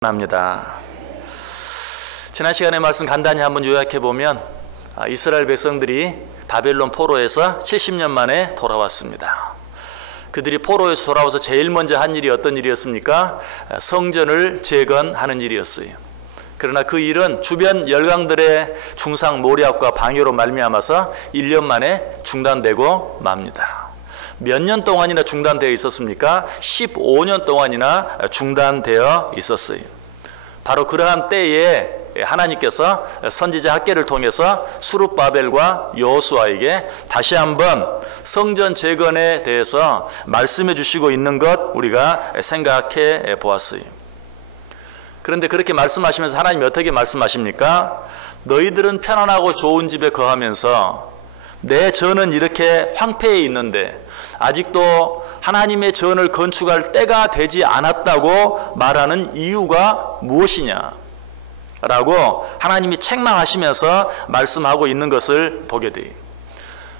합니다. 지난 시간의 말씀 간단히 한번 요약해 보면 이스라엘 백성들이 바벨론 포로에서 70년 만에 돌아왔습니다. 그들이 포로에서 돌아와서 제일 먼저 한 일이 어떤 일이었습니까? 성전을 재건하는 일이었어요. 그러나 그 일은 주변 열강들의 중상 모략과 방해로 말미암아서 1년 만에 중단되고 맙니다. 몇 년 동안이나 중단되어 있었습니까? 15년 동안이나 중단되어 있었어요. 바로 그러한 때에 하나님께서 선지자 학개를 통해서 스룹바벨과 여호수아에게 다시 한번 성전 재건에 대해서 말씀해 주시고 있는 것 우리가 생각해 보았어요. 그런데 그렇게 말씀하시면서 하나님이 어떻게 말씀하십니까? 너희들은 편안하고 좋은 집에 거하면서 내 전은 이렇게 황폐해 있는데 아직도 하나님의 전을 건축할 때가 되지 않았다고 말하는 이유가 무엇이냐? 라고 하나님이 책망하시면서 말씀하고 있는 것을 보게 돼요.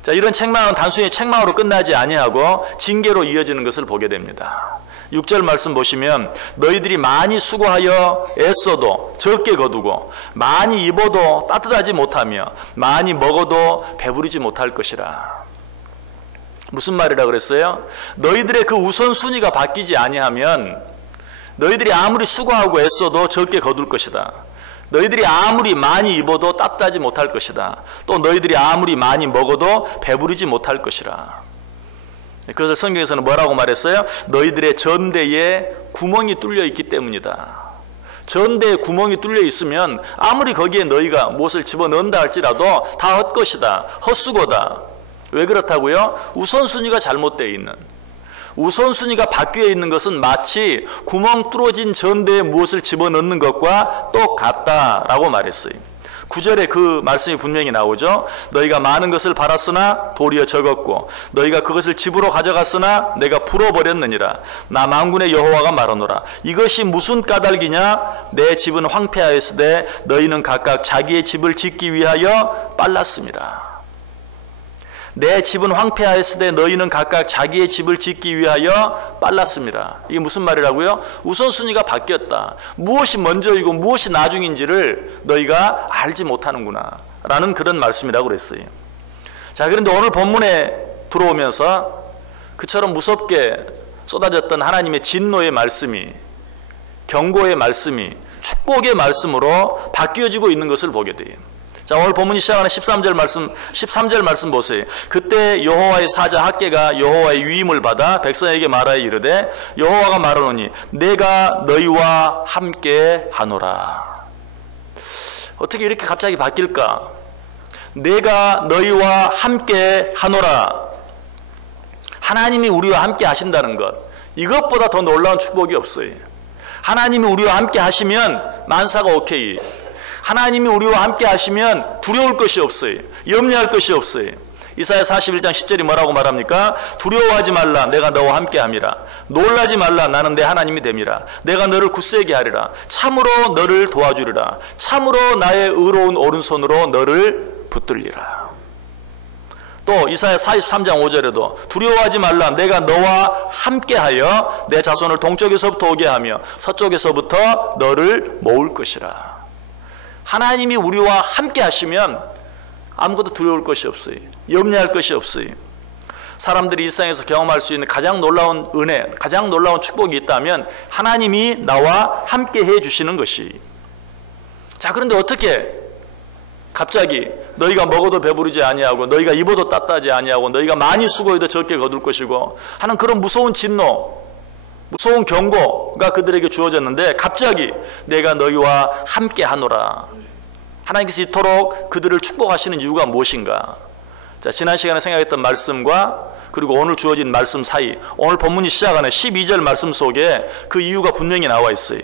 자, 이런 책망은 단순히 책망으로 끝나지 아니하고 징계로 이어지는 것을 보게 됩니다. 6절 말씀 보시면 너희들이 많이 수고하여 애써도 적게 거두고 많이 입어도 따뜻하지 못하며 많이 먹어도 배부르지 못할 것이라. 무슨 말이라 그랬어요? 너희들의 그 우선순위가 바뀌지 아니하면 너희들이 아무리 수고하고 애써도 적게 거둘 것이다. 너희들이 아무리 많이 입어도 따뜻하지 못할 것이다. 또 너희들이 아무리 많이 먹어도 배부르지 못할 것이라. 그것을 성경에서는 뭐라고 말했어요? 너희들의 전대에 구멍이 뚫려 있기 때문이다. 전대에 구멍이 뚫려 있으면 아무리 거기에 너희가 무엇을 집어넣는다 할지라도 다 헛것이다. 헛수고다. 왜 그렇다고요? 우선순위가 잘못되어 있는, 우선순위가 바뀌어 있는 것은 마치 구멍 뚫어진 전대에 무엇을 집어넣는 것과 똑같다라고 말했어요. 9절에 그 말씀이 분명히 나오죠. 너희가 많은 것을 바랐으나 도리어 적었고 너희가 그것을 집으로 가져갔으나 내가 풀어버렸느니라. 나 만군의 여호와가 말하노라. 이것이 무슨 까닭이냐? 내 집은 황폐하였으되 너희는 각각 자기의 집을 짓기 위하여 빨랐습니다. 내 집은 황폐하였으되 너희는 각각 자기의 집을 짓기 위하여 빨랐습니다. 이게 무슨 말이라고요? 우선순위가 바뀌었다. 무엇이 먼저이고 무엇이 나중인지를 너희가 알지 못하는구나 라는 그런 말씀이라고 그랬어요. 자, 그런데 오늘 본문에 들어오면서 그처럼 무섭게 쏟아졌던 하나님의 진노의 말씀이, 경고의 말씀이 축복의 말씀으로 바뀌어지고 있는 것을 보게 돼요. 자, 오늘 본문이 시작하는 13절 말씀 보세요. 그때 여호와의 사자 학개가 여호와의 위임을 받아 백성에게 말하여 이르되 여호와가 말하노니 내가 너희와 함께 하노라. 어떻게 이렇게 갑자기 바뀔까? 내가 너희와 함께 하노라. 하나님이 우리와 함께 하신다는 것, 이것보다 더 놀라운 축복이 없어요. 하나님이 우리와 함께 하시면 만사가 오케이. 하나님이 우리와 함께 하시면 두려울 것이 없어요. 염려할 것이 없어요. 이사야 41장 10절이 뭐라고 말합니까? 두려워하지 말라. 내가 너와 함께 함이라. 놀라지 말라. 나는 내 하나님이 됨이라. 내가 너를 굳세게 하리라. 참으로 너를 도와주리라. 참으로 나의 의로운 오른손으로 너를 붙들리라. 또 이사야 43장 5절에도 두려워하지 말라. 내가 너와 함께하여 내 자손을 동쪽에서부터 오게 하며 서쪽에서부터 너를 모을 것이라. 하나님이 우리와 함께 하시면 아무것도 두려울 것이 없어요. 염려할 것이 없어요. 사람들이 일상에서 경험할 수 있는 가장 놀라운 은혜, 가장 놀라운 축복이 있다면 하나님이 나와 함께 해 주시는 것이. 자, 그런데 어떻게 갑자기 너희가 먹어도 배부르지 아니하고 너희가 입어도 따뜻하지 아니하고 너희가 많이 수고해도 적게 거둘 것이고 하는 그런 무서운 진노, 무서운 경고가 그들에게 주어졌는데 갑자기 내가 너희와 함께 하노라. 하나님께서 이토록 그들을 축복하시는 이유가 무엇인가? 자, 지난 시간에 생각했던 말씀과 그리고 오늘 주어진 말씀 사이, 오늘 본문이 시작하는 12절 말씀 속에 그 이유가 분명히 나와 있어요.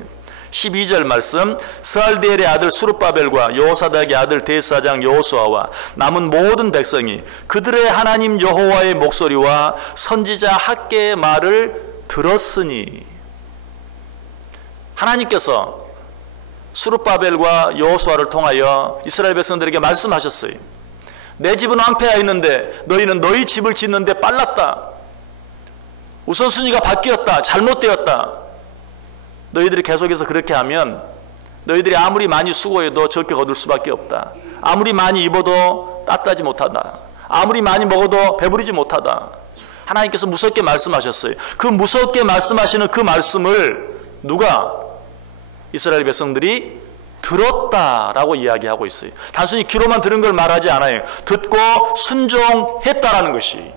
12절 말씀, 스알디엘의 아들 스룹바벨과 여호사닥의 아들 대사장 여호수아와 남은 모든 백성이 그들의 하나님 여호와의 목소리와 선지자 학개의 말을 들었으니. 하나님께서 스룹바벨과 여호수아를 통하여 이스라엘 백성들에게 말씀하셨어요. 내 집은 황폐하여 있는데 너희는 너희 집을 짓는데 빨랐다. 우선순위가 바뀌었다. 잘못되었다. 너희들이 계속해서 그렇게 하면 너희들이 아무리 많이 수고해도 적게 거둘 수밖에 없다. 아무리 많이 입어도 따뜻하지 못하다. 아무리 많이 먹어도 배부르지 못하다. 하나님께서 무섭게 말씀하셨어요. 그 무섭게 말씀하시는 그 말씀을 누가? 이스라엘 백성들이 들었다라고 이야기하고 있어요. 단순히 귀로만 들은 걸 말하지 않아요. 듣고 순종했다라는 것이.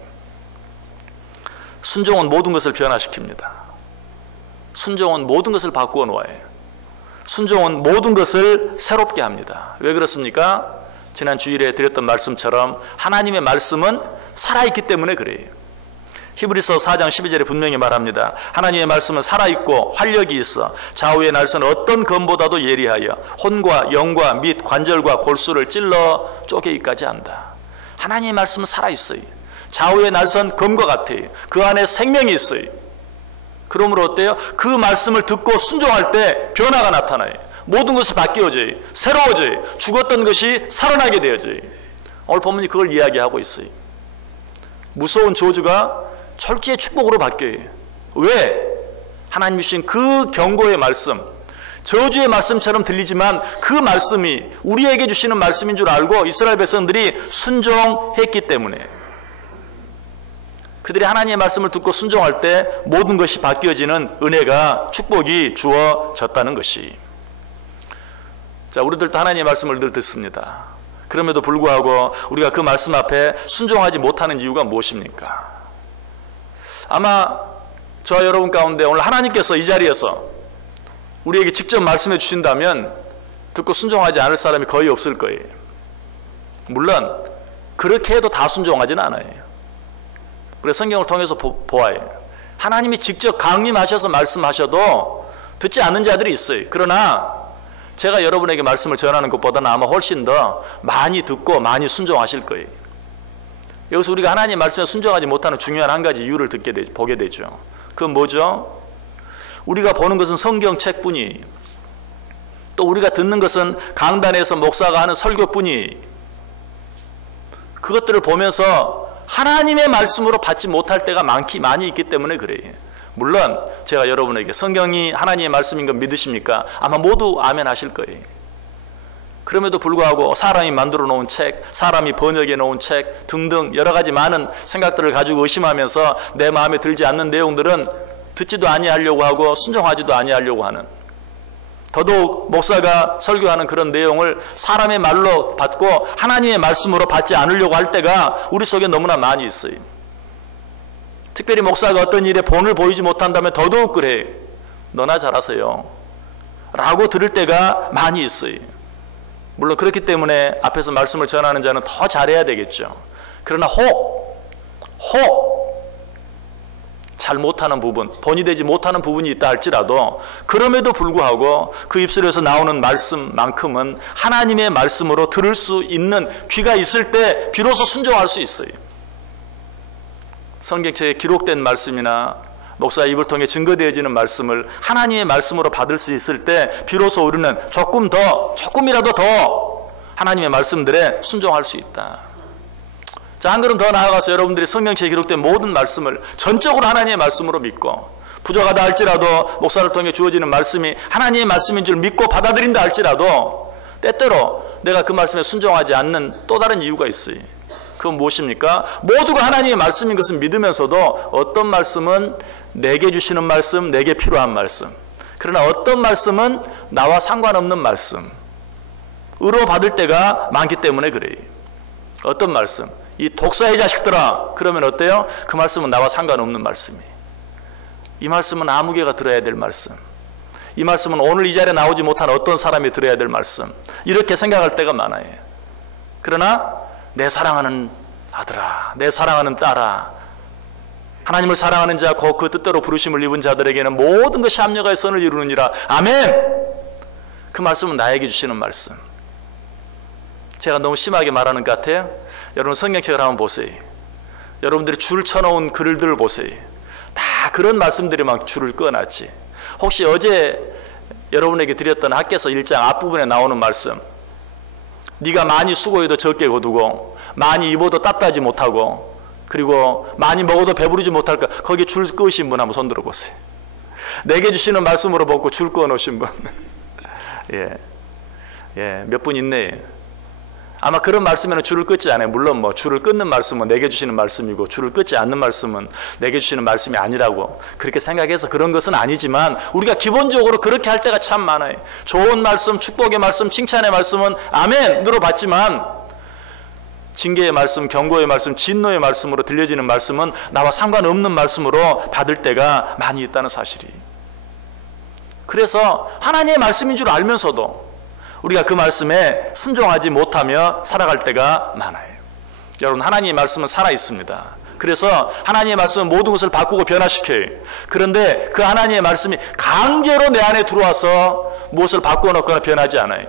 순종은 모든 것을 변화시킵니다. 순종은 모든 것을 바꾸어 놓아요. 순종은 모든 것을 새롭게 합니다. 왜 그렇습니까? 지난 주일에 드렸던 말씀처럼 하나님의 말씀은 살아있기 때문에 그래요. 히브리서 4장 12절에 분명히 말합니다. 하나님의 말씀은 살아있고 활력이 있어 좌우의 날선 어떤 검보다도 예리하여 혼과 영과 및 관절과 골수를 찔러 쪼개기까지 한다. 하나님의 말씀은 살아있어요. 좌우의 날선 검과 같아요. 그 안에 생명이 있어요. 그러므로 어때요? 그 말씀을 듣고 순종할 때 변화가 나타나요. 모든 것이 바뀌어져요. 새로워져요. 죽었던 것이 살아나게 되어져요. 오늘 본문이 그걸 이야기하고 있어요. 무서운 저주가 철저히 축복으로 바뀌어요. 왜? 하나님이 주신 그 경고의 말씀, 저주의 말씀처럼 들리지만 그 말씀이 우리에게 주시는 말씀인 줄 알고 이스라엘 백성들이 순종했기 때문에, 그들이 하나님의 말씀을 듣고 순종할 때 모든 것이 바뀌어지는 은혜가, 축복이 주어졌다는 것이. 자, 우리들도 하나님의 말씀을 늘 듣습니다. 그럼에도 불구하고 우리가 그 말씀 앞에 순종하지 못하는 이유가 무엇입니까? 아마 저와 여러분 가운데 오늘 하나님께서 이 자리에서 우리에게 직접 말씀해 주신다면 듣고 순종하지 않을 사람이 거의 없을 거예요. 물론 그렇게 해도 다 순종하지는 않아요. 그래서 성경을 통해서 보아요. 하나님이 직접 강림하셔서 말씀하셔도 듣지 않는 자들이 있어요. 그러나 제가 여러분에게 말씀을 전하는 것보다는 아마 훨씬 더 많이 듣고 많이 순종하실 거예요. 여기서 우리가 하나님의 말씀에 순종하지 못하는 중요한 한 가지 이유를 보게 되죠. 그건 뭐죠? 우리가 보는 것은 성경책뿐이, 또 우리가 듣는 것은 강단에서 목사가 하는 설교뿐이, 그것들을 보면서 하나님의 말씀으로 받지 못할 때가 많이 있기 때문에 그래요. 물론 제가 여러분에게 성경이 하나님의 말씀인 건 믿으십니까? 아마 모두 아멘 하실 거예요. 그럼에도 불구하고 사람이 만들어 놓은 책, 사람이 번역해 놓은 책 등등 여러 가지 많은 생각들을 가지고 의심하면서 내 마음에 들지 않는 내용들은 듣지도 아니하려고 하고 순종하지도 아니하려고 하는, 더더욱 목사가 설교하는 그런 내용을 사람의 말로 받고 하나님의 말씀으로 받지 않으려고 할 때가 우리 속에 너무나 많이 있어요. 특별히 목사가 어떤 일에 본을 보이지 못한다면 더더욱 그래. 너나 잘하세요 라고 들을 때가 많이 있어요. 물론 그렇기 때문에 앞에서 말씀을 전하는 자는 더 잘해야 되겠죠. 그러나 잘 못하는 부분, 본이 되지 못하는 부분이 있다 할지라도 그럼에도 불구하고 그 입술에서 나오는 말씀만큼은 하나님의 말씀으로 들을 수 있는 귀가 있을 때 비로소 순종할 수 있어요. 성경책에 기록된 말씀이나 목사의 입을 통해 증거되어지는 말씀을 하나님의 말씀으로 받을 수 있을 때 비로소 우리는 조금이라도 더 하나님의 말씀들에 순종할 수 있다. 자, 한 걸음 더 나아가서 여러분들이 성경책에 기록된 모든 말씀을 전적으로 하나님의 말씀으로 믿고, 부족하다 할지라도 목사를 통해 주어지는 말씀이 하나님의 말씀인 줄 믿고 받아들인다 할지라도 때때로 내가 그 말씀에 순종하지 않는 또 다른 이유가 있어요. 그건 무엇입니까? 모두가 하나님의 말씀인 것을 믿으면서도 어떤 말씀은 내게 주시는 말씀, 내게 필요한 말씀, 그러나 어떤 말씀은 나와 상관없는 말씀으로 받을 때가 많기 때문에 그래요. 어떤 말씀? 이 독사의 자식들아, 그러면 어때요? 그 말씀은 나와 상관없는 말씀이에요. 이 말씀은 아무개가 들어야 될 말씀, 이 말씀은 오늘 이 자리에 나오지 못한 어떤 사람이 들어야 될 말씀, 이렇게 생각할 때가 많아요. 그러나 내 사랑하는 아들아, 내 사랑하는 딸아, 하나님을 사랑하는 자, 그 뜻대로 부르심을 입은 자들에게는 모든 것이 합력하여 선을 이루느니라. 아멘! 그 말씀은 나에게 주시는 말씀. 제가 너무 심하게 말하는 것 같아요. 여러분 성경책을 한번 보세요. 여러분들이 줄 쳐놓은 글들을 보세요. 다 그런 말씀들이 막 줄을 꺼놨지. 혹시 어제 여러분에게 드렸던 학개서 1장 앞부분에 나오는 말씀, 네가 많이 수고해도 적게 거두고 많이 입어도 따뜻하지 못하고 그리고 많이 먹어도 배부르지 못할까, 거기에 줄 끄신 분 한번 손 들어보세요. 내게 주시는 말씀으로 먹고 줄 꺼놓으신 분. 몇 분 있네. 아마 그런 말씀에는 줄을 끊지 않아요. 물론 뭐 줄을 끊는 말씀은 내게 주시는 말씀이고 줄을 끊지 않는 말씀은 내게 주시는 말씀이 아니라고 그렇게 생각해서 그런 것은 아니지만 우리가 기본적으로 그렇게 할 때가 참 많아요. 좋은 말씀, 축복의 말씀, 칭찬의 말씀은 아멘으로 받지만 징계의 말씀, 경고의 말씀, 진노의 말씀으로 들려지는 말씀은 나와 상관없는 말씀으로 받을 때가 많이 있다는 사실이. 그래서 하나님의 말씀인 줄 알면서도 우리가 그 말씀에 순종하지 못하며 살아갈 때가 많아요. 여러분, 하나님의 말씀은 살아있습니다. 그래서 하나님의 말씀은 모든 것을 바꾸고 변화시켜요. 그런데 그 하나님의 말씀이 강제로 내 안에 들어와서 무엇을 바꿔놓거나 변하지 않아요.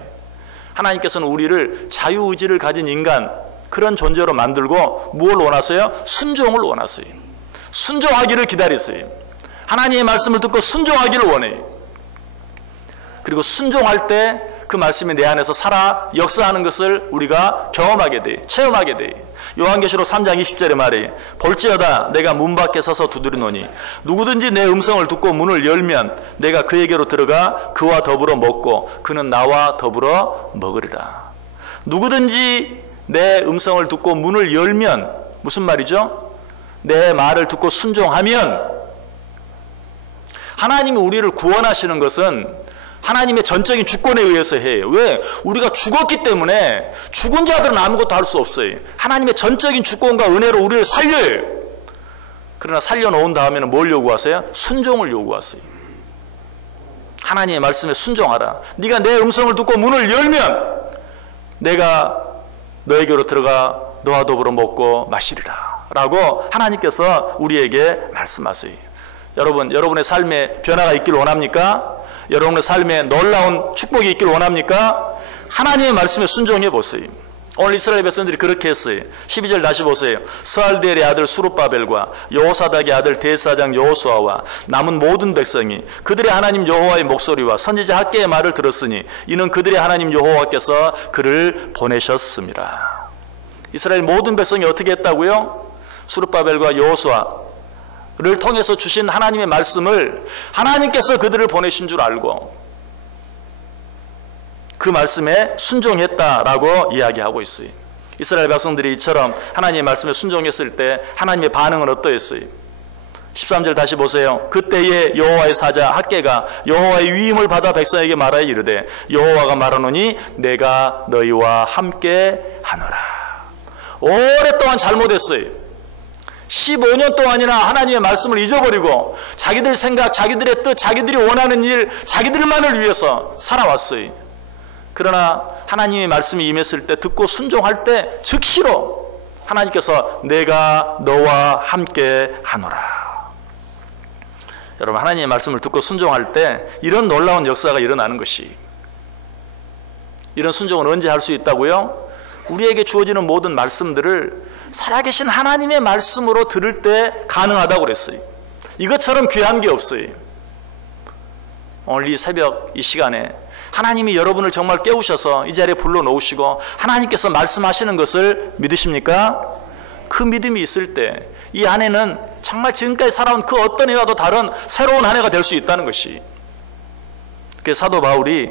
하나님께서는 우리를 자유의지를 가진 인간, 그런 존재로 만들고 무엇을 원하세요? 순종을 원하세요. 순종하기를 기다리세요. 하나님의 말씀을 듣고 순종하기를 원해요. 그리고 순종할 때 그 말씀이 내 안에서 살아 역사하는 것을 우리가 경험하게 돼, 체험하게 돼. 요한계시록 3장 20절에 말해 볼지어다 내가 문 밖에 서서 두드리노니 누구든지 내 음성을 듣고 문을 열면 내가 그에게로 들어가 그와 더불어 먹고 그는 나와 더불어 먹으리라. 누구든지 내 음성을 듣고 문을 열면 무슨 말이죠? 내 말을 듣고 순종하면. 하나님이 우리를 구원하시는 것은 하나님의 전적인 주권에 의해서 해요. 왜? 우리가 죽었기 때문에 죽은 자들은 아무것도 할 수 없어요. 하나님의 전적인 주권과 은혜로 우리를 살려요. 그러나 살려놓은 다음에는 뭘 요구하세요? 순종을 요구하세요. 하나님의 말씀에 순종하라. 네가 내 음성을 듣고 문을 열면 내가 너에게로 들어가 너와 더불어 먹고 마시리라 라고 하나님께서 우리에게 말씀하세요. 여러분, 여러분의 삶에 변화가 있길 원합니까? 여러분의 삶에 놀라운 축복이 있길 원합니까? 하나님의 말씀에 순종해 보세요. 오늘 이스라엘 백성들이 그렇게 했어요. 12절 다시 보세요. 스알디엘의 아들 수룹바벨과 여호사닥의 아들 대사장 여호수아와 남은 모든 백성이 그들의 하나님 여호와의 목소리와 선지자 학개의 말을 들었으니 이는 그들의 하나님 여호와께서 그를 보내셨습니다. 이스라엘 모든 백성이 어떻게 했다고요? 수룹바벨과 여호수아 를 통해서 주신 하나님의 말씀을 하나님께서 그들을 보내신 줄 알고 그 말씀에 순종했다라고 이야기하고 있어요. 이스라엘 백성들이 이처럼 하나님의 말씀에 순종했을 때 하나님의 반응은 어떠했어요? 13절 다시 보세요. 그때에 여호와의 사자 학개가 여호와의 위임을 받아 백성에게 말하여 이르되 여호와가 말하노니 내가 너희와 함께 하노라. 오랫동안 잘못했어요. 15년 동안이나 하나님의 말씀을 잊어버리고 자기들 생각, 자기들의 뜻, 자기들이 원하는 일, 자기들만을 위해서 살아왔어요. 그러나 하나님의 말씀이 임했을 때 듣고 순종할 때 즉시로 하나님께서 내가 너와 함께 하노라. 여러분, 하나님의 말씀을 듣고 순종할 때 이런 놀라운 역사가 일어나는 것이, 이런 순종은 언제 할 수 있다고요? 우리에게 주어지는 모든 말씀들을 살아계신 하나님의 말씀으로 들을 때 가능하다고 그랬어요. 이것처럼 귀한 게 없어요. 오늘 이 새벽 이 시간에 하나님이 여러분을 정말 깨우셔서 이 자리에 불러놓으시고 하나님께서 말씀하시는 것을 믿으십니까? 그 믿음이 있을 때 이 안에는 정말 지금까지 살아온 그 어떤 해와도 다른 새로운 한 해가 될 수 있다는 것이. 그래서 사도 바울이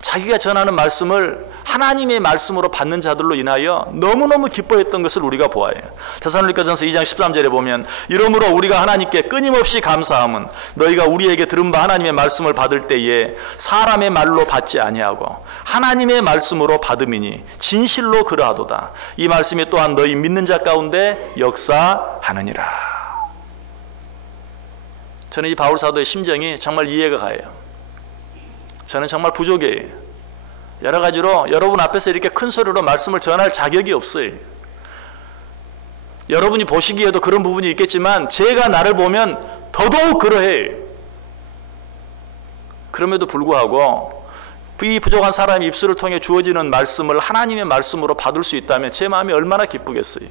자기가 전하는 말씀을 하나님의 말씀으로 받는 자들로 인하여 너무너무 기뻐했던 것을 우리가 보아요. 데살로니가전서 2장 13절에 보면 이러므로 우리가 하나님께 끊임없이 감사함은 너희가 우리에게 들은 바 하나님의 말씀을 받을 때에 사람의 말로 받지 아니하고 하나님의 말씀으로 받음이니 진실로 그러하도다. 이 말씀이 또한 너희 믿는 자 가운데 역사하느니라. 저는 이 바울 사도의 심정이 정말 이해가 가요. 저는 정말 부족이에요. 여러 가지로 여러분 앞에서 이렇게 큰 소리로 말씀을 전할 자격이 없어요. 여러분이 보시기에도 그런 부분이 있겠지만 제가 나를 보면 더더욱 그러해요. 그럼에도 불구하고 이 부족한 사람의 입술을 통해 주어지는 말씀을 하나님의 말씀으로 받을 수 있다면 제 마음이 얼마나 기쁘겠어요.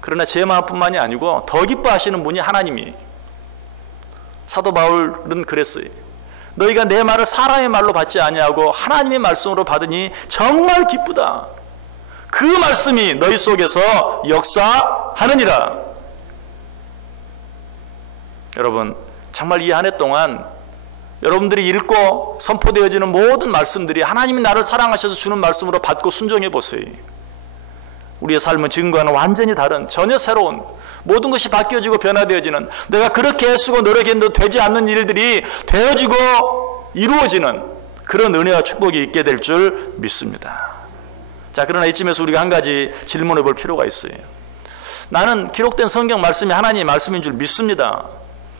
그러나 제 마음뿐만이 아니고 더 기뻐하시는 분이 하나님이에요. 사도 바울은 그랬어요. 너희가 내 말을 사람의 말로 받지 아니하고 하나님의 말씀으로 받으니 정말 기쁘다. 그 말씀이 너희 속에서 역사하느니라. 여러분, 정말 이 한 해 동안 여러분들이 읽고 선포되어지는 모든 말씀들이 하나님이 나를 사랑하셔서 주는 말씀으로 받고 순종해 보세요. 우리의 삶은 지금과는 완전히 다른, 전혀 새로운, 모든 것이 바뀌어지고 변화되어지는, 내가 그렇게 애쓰고 노력했는데도 되지 않는 일들이 되어지고 이루어지는 그런 은혜와 축복이 있게 될 줄 믿습니다. 자, 그러나 이쯤에서 우리가 한 가지 질문해 볼 필요가 있어요. 나는 기록된 성경 말씀이 하나님의 말씀인 줄 믿습니다.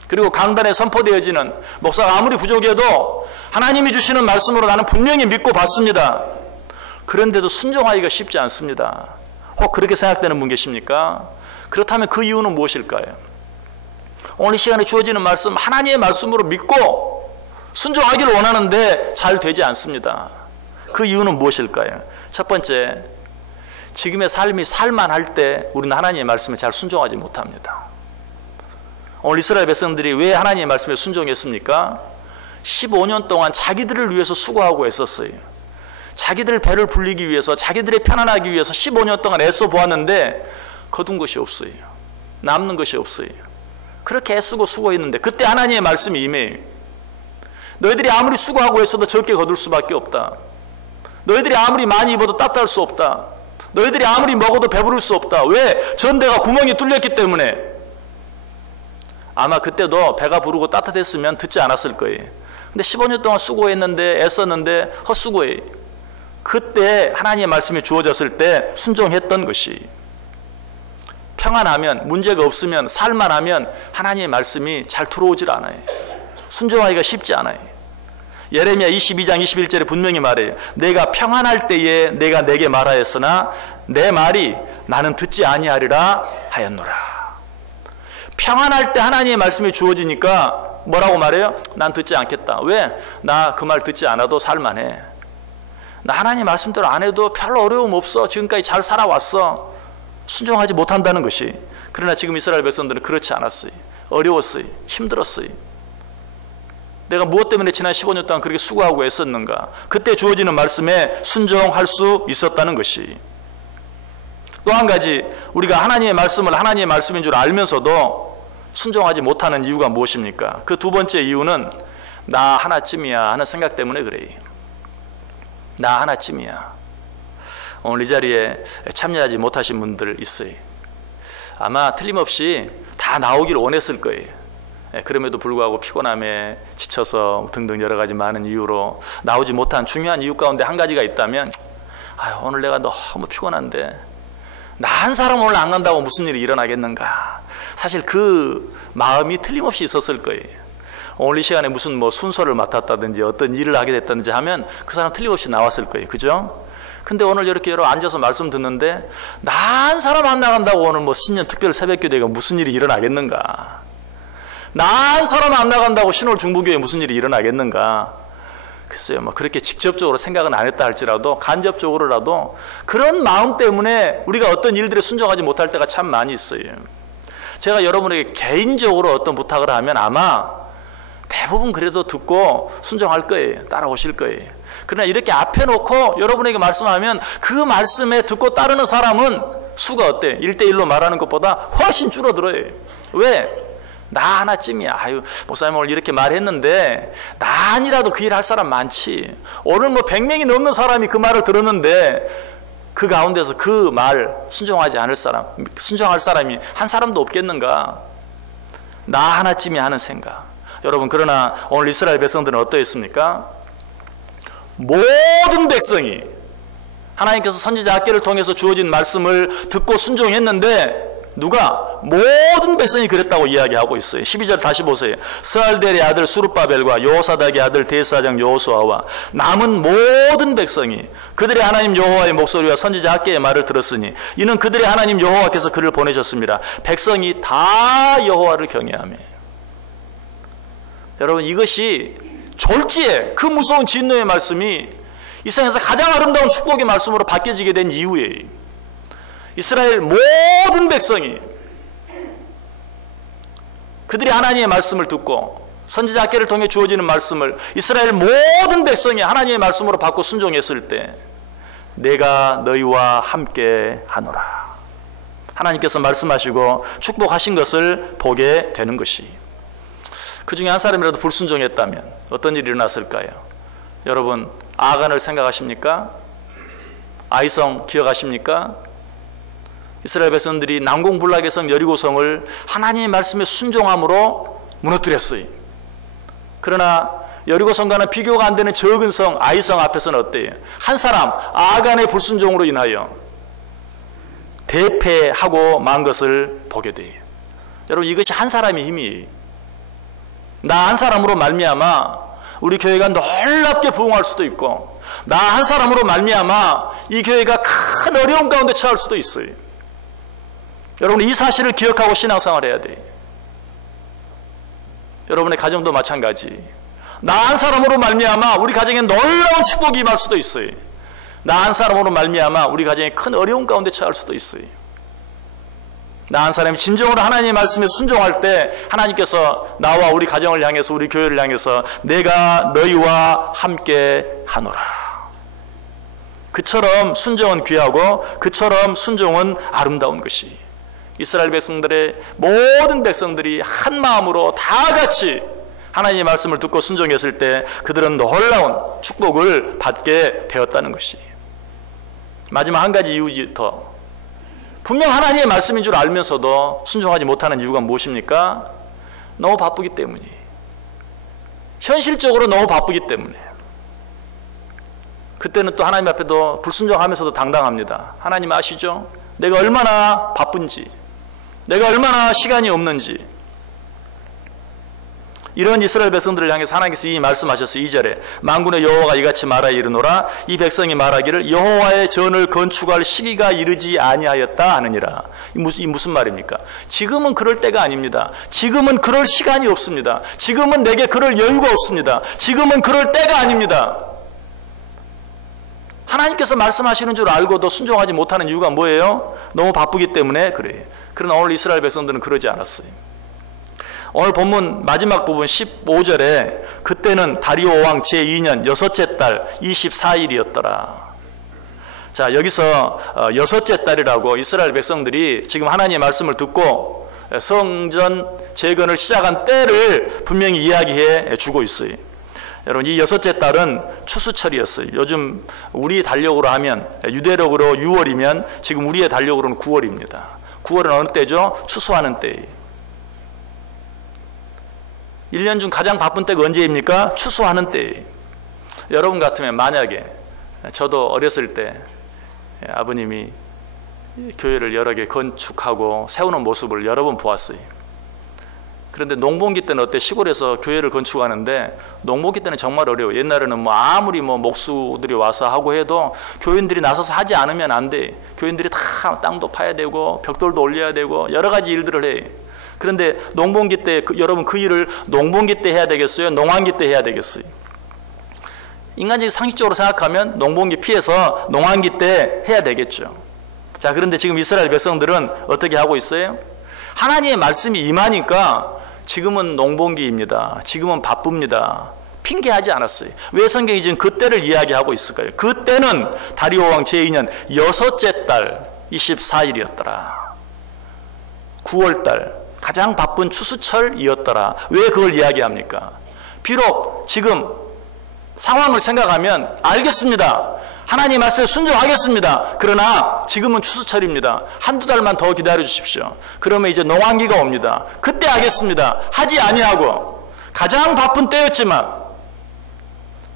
그리고 강단에 선포되어지는 목사가 아무리 부족해도 하나님이 주시는 말씀으로 나는 분명히 믿고 받습니다. 그런데도 순종하기가 쉽지 않습니다. 혹 그렇게 생각되는 분 계십니까? 그렇다면 그 이유는 무엇일까요? 오늘 이 시간에 주어지는 말씀, 하나님의 말씀으로 믿고 순종하기를 원하는데 잘 되지 않습니다. 그 이유는 무엇일까요? 첫 번째, 지금의 삶이 살만할 때 우리는 하나님의 말씀에 잘 순종하지 못합니다. 오늘 이스라엘 백성들이 왜 하나님의 말씀에 순종했습니까? 15년 동안 자기들을 위해서 수고하고 애썼어요. 자기들 배를 불리기 위해서, 자기들이 편안하기 위해서 15년 동안 애써 보았는데 거둔 것이 없어요. 남는 것이 없어요. 그렇게 애쓰고 수고했는데 그때 하나님의 말씀이 임해요. 너희들이 아무리 수고하고 애써도 적게 거둘 수밖에 없다. 너희들이 아무리 많이 입어도 따뜻할 수 없다. 너희들이 아무리 먹어도 배부를 수 없다. 왜? 전대가 구멍이 뚫렸기 때문에. 아마 그때도 배가 부르고 따뜻했으면 듣지 않았을 거예요. 근데 15년 동안 수고했는데, 애썼는데 헛수고예요. 그때 하나님의 말씀이 주어졌을 때 순종했던 것이, 평안하면, 문제가 없으면, 살만하면 하나님의 말씀이 잘 들어오질 않아요. 순종하기가 쉽지 않아요. 예레미야 22장 21절에 분명히 말해요. 내가 평안할 때에 내가 내게 말하였으나 내 말이 나는 듣지 아니하리라 하였노라. 평안할 때 하나님의 말씀이 주어지니까 뭐라고 말해요? 난 듣지 않겠다. 왜? 나 그 말 듣지 않아도 살만해. 나 하나님 말씀대로 안 해도 별로 어려움 없어. 지금까지 잘 살아왔어. 순종하지 못한다는 것이. 그러나 지금 이스라엘 백성들은 그렇지 않았어요. 어려웠어요. 힘들었어요. 내가 무엇 때문에 지난 15년 동안 그렇게 수고하고 애썼는가? 그때 주어지는 말씀에 순종할 수 있었다는 것이. 또 한 가지, 우리가 하나님의 말씀을 하나님의 말씀인 줄 알면서도 순종하지 못하는 이유가 무엇입니까? 그 두 번째 이유는 나 하나쯤이야 하는 생각 때문에 그래요. 나 하나쯤이야. 오늘 이 자리에 참여하지 못하신 분들 있어요. 아마 틀림없이 다 나오길 원했을 거예요. 그럼에도 불구하고 피곤함에 지쳐서 등등 여러 가지 많은 이유로 나오지 못한 중요한 이유 가운데 한 가지가 있다면, 오늘 내가 너무 피곤한데 나 한 사람 오늘 안 간다고 무슨 일이 일어나겠는가. 사실 그 마음이 틀림없이 있었을 거예요. 오늘 이 시간에 무슨 순서를 맡았다든지 어떤 일을 하게 됐다든지 하면 그 사람 틀림없이 나왔을 거예요. 그죠? 근데 오늘 이렇게 여러분 앉아서 말씀 듣는데 나 한 사람 안 나간다고 오늘 신년 특별 새벽기도회가 무슨 일이 일어나겠는가. 나 한 사람 안 나간다고 신월 중부교회에 무슨 일이 일어나겠는가. 글쎄요, 그렇게 직접적으로 생각은 안 했다 할지라도 간접적으로라도 그런 마음 때문에 우리가 어떤 일들에 순종하지 못할 때가 참 많이 있어요. 제가 여러분에게 개인적으로 어떤 부탁을 하면 아마 대부분 그래도 듣고 순종할 거예요. 따라오실 거예요. 그러나 이렇게 앞에 놓고 여러분에게 말씀하면 그 말씀에 듣고 따르는 사람은 수가 어때? 1대1로 말하는 것보다 훨씬 줄어들어요. 왜? 나 하나쯤이야. 목사님 오늘 이렇게 말했는데 나 아니라도 그 일 할 사람 많지. 오늘 100명이 넘는 사람이 그 말을 들었는데 그 가운데서 그 말 순종하지 않을 사람, 순종할 사람이 한 사람도 없겠는가. 나 하나쯤이야 하는 생각. 여러분, 그러나 오늘 이스라엘 백성들은 어떠했습니까? 모든 백성이 하나님께서 선지자 학개를 통해서 주어진 말씀을 듣고 순종했는데 누가? 모든 백성이 그랬다고 이야기하고 있어요. 12절 다시 보세요. 스알델의 아들 수룹바벨과 여호사닥의 아들 대사장 여호수아와 남은 모든 백성이 그들의 하나님 여호와의 목소리와 선지자 학개의 말을 들었으니 이는 그들의 하나님 여호와께서 그를 보내셨습니다. 백성이 다 여호와를 경외하며. 여러분, 이것이 졸지에 그 무서운 진노의 말씀이 이 세상에서 가장 아름다운 축복의 말씀으로 바뀌어지게 된 이유예요. 이스라엘 모든 백성이 그들이 하나님의 말씀을 듣고 선지자 학개를 통해 주어지는 말씀을 이스라엘 모든 백성이 하나님의 말씀으로 받고 순종했을 때 내가 너희와 함께 하노라. 하나님께서 말씀하시고 축복하신 것을 보게 되는 것이. 그 중에 한 사람이라도 불순종했다면 어떤 일이 일어났을까요? 여러분, 아간을 생각하십니까? 아이성 기억하십니까? 이스라엘 백성들이 난공불락의 성 여리고성을 하나님의 말씀에 순종함으로 무너뜨렸어요. 그러나 여리고성과는 비교가 안 되는 적은 성 아이성 앞에서는 어때요? 한 사람 아간의 불순종으로 인하여 대패하고 만 것을 보게 돼요. 여러분, 이것이 한 사람의 힘이에요. 나 한 사람으로 말미암아 우리 교회가 놀랍게 부흥할 수도 있고, 나 한 사람으로 말미암아 이 교회가 큰 어려움 가운데 처할 수도 있어요. 여러분, 이 사실을 기억하고 신앙생활 해야 돼요. 여러분의 가정도 마찬가지. 나 한 사람으로 말미암아 우리 가정에 놀라운 축복이 임할 수도 있어요. 나 한 사람으로 말미암아 우리 가정에 큰 어려움 가운데 처할 수도 있어요. 나 한 사람이 진정으로 하나님의 말씀에 순종할 때 하나님께서 나와 우리 가정을 향해서, 우리 교회를 향해서 내가 너희와 함께 하노라. 그처럼 순종은 귀하고 그처럼 순종은 아름다운 것이, 이스라엘 백성들의 모든 백성들이 한 마음으로 다 같이 하나님의 말씀을 듣고 순종했을 때 그들은 놀라운 축복을 받게 되었다는 것이. 마지막 한 가지 이유 더. 분명 하나님의 말씀인 줄 알면서도 순종하지 못하는 이유가 무엇입니까? 너무 바쁘기 때문이에요. 현실적으로 너무 바쁘기 때문에. 그때는 또 하나님 앞에도 불순종하면서도 당당합니다. 하나님 아시죠? 내가 얼마나 바쁜지, 내가 얼마나 시간이 없는지. 이런 이스라엘 백성들을 향해서 하나님께서 이 말씀하셨어요. 2절에 만군의 여호와가 이같이 말하여 이르노라. 이 백성이 말하기를 여호와의 전을 건축할 시기가 이르지 아니하였다 하느니라. 이 무슨 말입니까? 지금은 그럴 때가 아닙니다. 지금은 그럴 시간이 없습니다. 지금은 내게 그럴 여유가 없습니다. 지금은 그럴 때가 아닙니다. 하나님께서 말씀하시는 줄 알고도 순종하지 못하는 이유가 뭐예요? 너무 바쁘기 때문에 그래요. 그러나 오늘 이스라엘 백성들은 그러지 않았어요. 오늘 본문 마지막 부분 15절에 그때는 다리오 왕 제2년 여섯째 달 24일이었더라. 자, 여기서 여섯째 달이라고 이스라엘 백성들이 지금 하나님의 말씀을 듣고 성전 재건을 시작한 때를 분명히 이야기해 주고 있어요. 여러분, 이 여섯째 달은 추수철이었어요. 요즘 우리 달력으로 하면, 유대력으로 6월이면 지금 우리의 달력으로는 9월입니다. 9월은 어느 때죠? 추수하는 때예요. 1년 중 가장 바쁜 때가 언제입니까? 추수하는 때예요. 여러분 같으면 만약에, 저도 어렸을 때 아버님이 교회를 여러 개 건축하고 세우는 모습을 여러 번 보았어요. 그런데 농번기 때는 어때? 시골에서 교회를 건축하는데 농번기 때는 정말 어려워요. 옛날에는 아무리 목수들이 와서 하고 해도 교인들이 나서서 하지 않으면 안 돼. 교인들이 다 땅도 파야 되고 벽돌도 올려야 되고 여러 가지 일들을 해. 그런데 농번기 때 여러분 그 일을 농번기 때 해야 되겠어요? 농한기 때 해야 되겠어요? 인간적인 상식적으로 생각하면 농번기 피해서 농한기 때 해야 되겠죠. 자, 그런데 지금 이스라엘 백성들은 어떻게 하고 있어요? 하나님의 말씀이 임하니까 지금은 농번기입니다. 지금은 바쁩니다. 핑계하지 않았어요. 왜 성경이 지금 그때를 이야기하고 있을까요? 그때는 다리오 왕 제2년 여섯째 달 24일이었더라. 9월달 가장 바쁜 추수철이었더라. 왜 그걸 이야기합니까? 비록 지금 상황을 생각하면 알겠습니다. 하나님 말씀에 순종하겠습니다. 그러나 지금은 추수철입니다. 한두 달만 더 기다려 주십시오. 그러면 이제 농한기가 옵니다. 그때 하겠습니다. 하지 아니하고 가장 바쁜 때였지만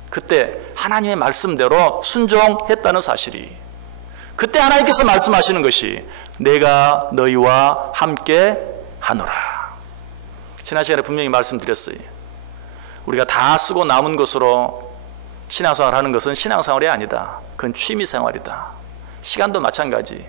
그때 하나님의 말씀대로 순종했다는 사실이, 그때 하나님께서 말씀하시는 것이 내가 너희와 함께 하노라. 지난 시간에 분명히 말씀드렸어요. 우리가 다 쓰고 남은 것으로 신앙생활 하는 것은 신앙생활이 아니다. 그건 취미생활이다. 시간도 마찬가지.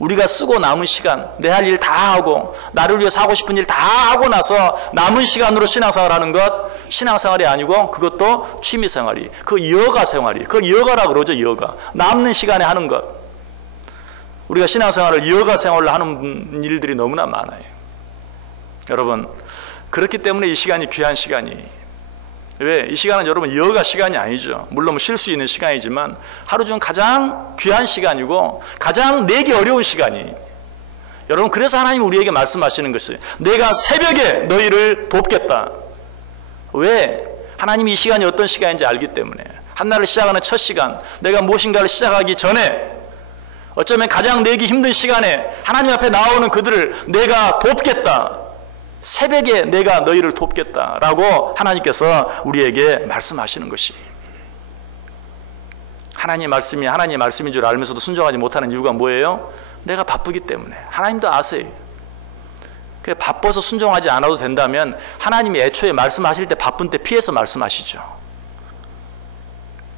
우리가 쓰고 남은 시간, 내 할 일 다 하고 나를 위해서 하고 싶은 일 다 하고 나서 남은 시간으로 신앙생활 하는 것, 신앙생활이 아니고 그것도 취미생활이, 그 여가생활이, 그걸 여가라고 그러죠. 여가. 남는 시간에 하는 것. 우리가 신앙생활을 여가생활로 하는 일들이 너무나 많아요. 여러분, 그렇기 때문에 이 시간이 귀한 시간이, 왜? 이 시간은 여러분 여가 시간이 아니죠. 물론 쉴 수 있는 시간이지만 하루 중 가장 귀한 시간이고 가장 내기 어려운 시간이. 여러분, 그래서 하나님 우리에게 말씀하시는 것이 내가 새벽에 너희를 돕겠다. 왜? 하나님이 이 시간이 어떤 시간인지 알기 때문에. 한날을 시작하는 첫 시간, 내가 무엇인가를 시작하기 전에 어쩌면 가장 내기 힘든 시간에 하나님 앞에 나오는 그들을 내가 돕겠다. 새벽에 내가 너희를 돕겠다라고 하나님께서 우리에게 말씀하시는 것이. 하나님의 말씀이 하나님의 말씀인 줄 알면서도 순종하지 못하는 이유가 뭐예요? 내가 바쁘기 때문에. 하나님도 아세요. 바빠서 순종하지 않아도 된다면 하나님이 애초에 말씀하실 때 바쁜 때 피해서 말씀하시죠.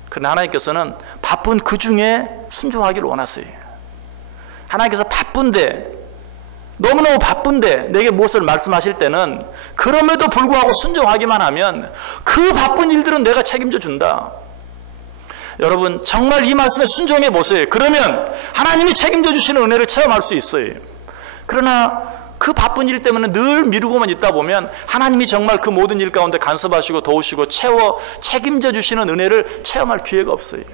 그러나 하나님께서는 바쁜 그 중에 순종하기를 원하세요. 하나님께서 바쁜데, 너무너무 바쁜데 내게 무엇을 말씀하실 때는 그럼에도 불구하고 순종하기만 하면 그 바쁜 일들은 내가 책임져 준다. 여러분, 정말 이 말씀에 순종해 보세요. 그러면 하나님이 책임져 주시는 은혜를 체험할 수 있어요. 그러나 그 바쁜 일 때문에 늘 미루고만 있다 보면 하나님이 정말 그 모든 일 가운데 간섭하시고 도우시고 책임져 주시는 은혜를 체험할 기회가 없어요.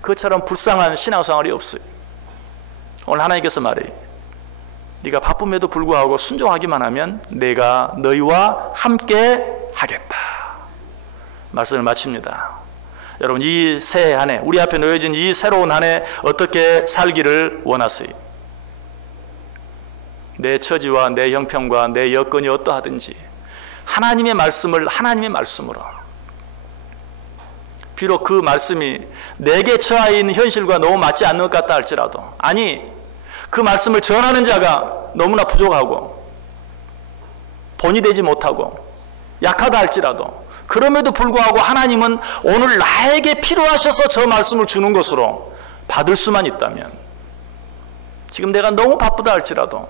그것처럼 불쌍한 신앙생활이 없어요. 오늘 하나님께서 말해요. 네가 바쁨에도 불구하고 순종하기만 하면 내가 너희와 함께 하겠다. 말씀을 마칩니다. 여러분, 이 새해 한 해, 우리 앞에 놓여진 이 새로운 한 해 어떻게 살기를 원하세요? 내 처지와 내 형편과 내 여건이 어떠하든지 하나님의 말씀을 하나님의 말씀으로, 비록 그 말씀이 내게 처해 있는 현실과 너무 맞지 않는 것 같다 할지라도, 아니 그 말씀을 전하는 자가 너무나 부족하고 본이 되지 못하고 약하다 할지라도, 그럼에도 불구하고 하나님은 오늘 나에게 필요하셔서 저 말씀을 주는 것으로 받을 수만 있다면, 지금 내가 너무 바쁘다 할지라도,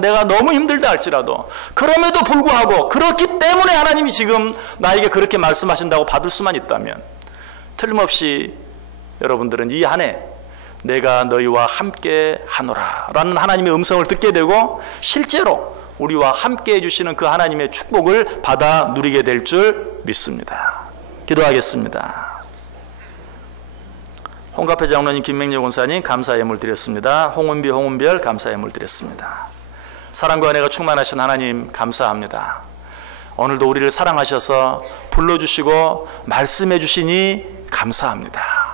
내가 너무 힘들다 할지라도, 그럼에도 불구하고 그렇기 때문에 하나님이 지금 나에게 그렇게 말씀하신다고 받을 수만 있다면, 틀림없이 여러분들은 이 한 해 내가 너희와 함께 하노라 라는 하나님의 음성을 듣게 되고 실제로 우리와 함께 해주시는 그 하나님의 축복을 받아 누리게 될 줄 믿습니다. 기도하겠습니다. 홍갑회 장로님, 김명렬 권사님 감사 예물 드렸습니다. 홍은별 감사 예물 드렸습니다. 사랑과 은혜가 충만하신 하나님 감사합니다. 오늘도 우리를 사랑하셔서 불러주시고 말씀해 주시니 감사합니다.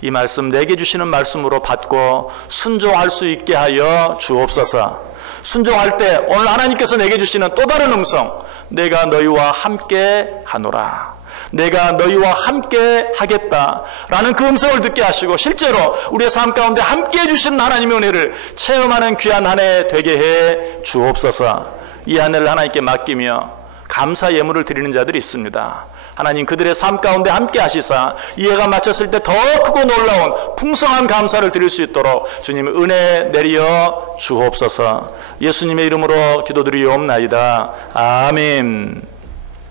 이 말씀 내게 주시는 말씀으로 받고 순종할 수 있게 하여 주옵소서. 순종할 때 오늘 하나님께서 내게 주시는 또 다른 음성, 내가 너희와 함께 하노라, 내가 너희와 함께 하겠다 라는 그 음성을 듣게 하시고 실제로 우리의 삶 가운데 함께 해주시는 하나님의 은혜를 체험하는 귀한 한 해 되게 해 주옵소서. 이 한 해를 하나님께 맡기며 감사 예물을 드리는 자들이 있습니다. 하나님, 그들의 삶 가운데 함께 하시사 이 해가 마쳤을 때 더 크고 놀라운 풍성한 감사를 드릴 수 있도록 주님 은혜 내리어 주옵소서. 예수님의 이름으로 기도드리옵나이다. 아멘.